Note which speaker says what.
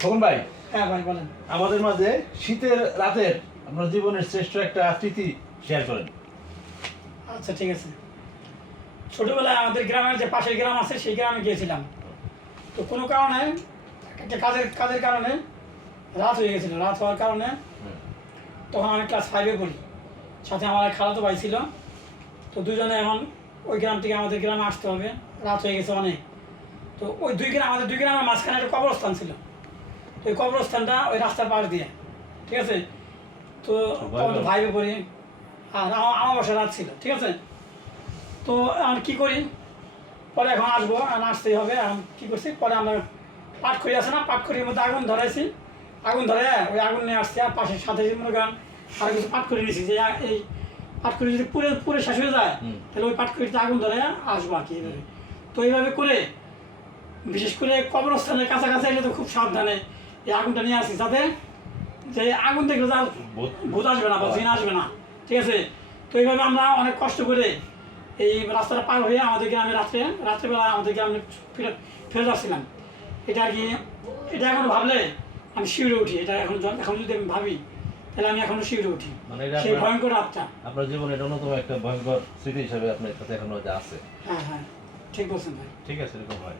Speaker 1: খোকন ভাই
Speaker 2: হ্যাঁ ভাই বলেন।
Speaker 1: আমাদের মাঝে শীতের রাতের আপনার জীবনের শ্রেষ্ঠ একটা স্মৃতি শেয়ার করেন।
Speaker 2: আচ্ছা ঠিক আছে। ছোটবেলায় আমাদের গ্রামের যে পাশের গ্রাম আছে সেই গ্রামে গিয়েছিলাম। তো কোনো কারণে একটা কাজের কাজের কারণে রাত হয়ে গেছিল। রাত হওয়ার কারণে তখন আমি ক্লাস ফাইভে পড়ি। সাথে আমার খালাতো ভাই ছিল। তো দুজনে এখন ওই গ্রাম থেকে আমাদের গ্রামে আসতে হবে। রাত হয়ে গেছে অনেক। তো ওই দুই গ্রাম আমাদের দুই গ্রামের মাঝখানে একটা কবরস্থান ছিল। ওই কবরস্থানটা ওই রাস্তার পাশ দিয়ে ঠিক আছে? তো তখন তো ভাইবে পড়ি আর আমার আমার বাসা রাত ছিল ঠিক আছে? তো এখন কী করি? পরে এখন আসব এখন আসতেই হবে এখন কী করছি? পরে আমরা পাটখড়ি আছে না? পাটখড়ির মধ্যে আগুন ধরাইছি। আগুন ধরে ওই আগুন নিয়ে আসছে আর পাশের সাথে মনে করেন আর কিছু পাঠ করে নিয়েছি যে এই এই পাটখড়ি যদি পুরে পুরে শেষ হয়ে যায় তাহলে ওই পাঠ করিতে আগুন ধরে আসব আর কি এইভাবে। তো এইভাবে করে বিশেষ করে কবরস্থানের কাছাকাছি এলে তো খুব সাবধানে এই আগুনটা নিয়ে আসি যাতে যে আগুন দেখলে যা
Speaker 1: ভূত-
Speaker 2: ভূত আসবে না বা জিন আসবে না। ঠিক আছে? তো এইভাবে আমরা অনেক কষ্ট করে এই রাস্তাটা পার হয়ে আমাদের গ্রামে রাত্রে রাত্রেবেলা আমাদের গ্রামে ফিরে ফেরত আসছিলাম। এটা আর কি এটা এখন ভাবলে আমি শিউরে উঠি। এটা এখন এখন যদি আমি ভাবি তাহলে আমি এখনও শিউরে উঠি।
Speaker 1: মানে
Speaker 2: সেই ভয়ঙ্কর রাতটা।
Speaker 1: আপনার জীবনে এটা অন্যতম একটা ভয়ঙ্কর স্মৃতি হিসাবে আপনার সাথে এখনও যা আছে।
Speaker 2: হ্যাঁ হ্যাঁ। ঠিক বলছেন ভাই।
Speaker 1: ঠিক আছে এরকম হয়।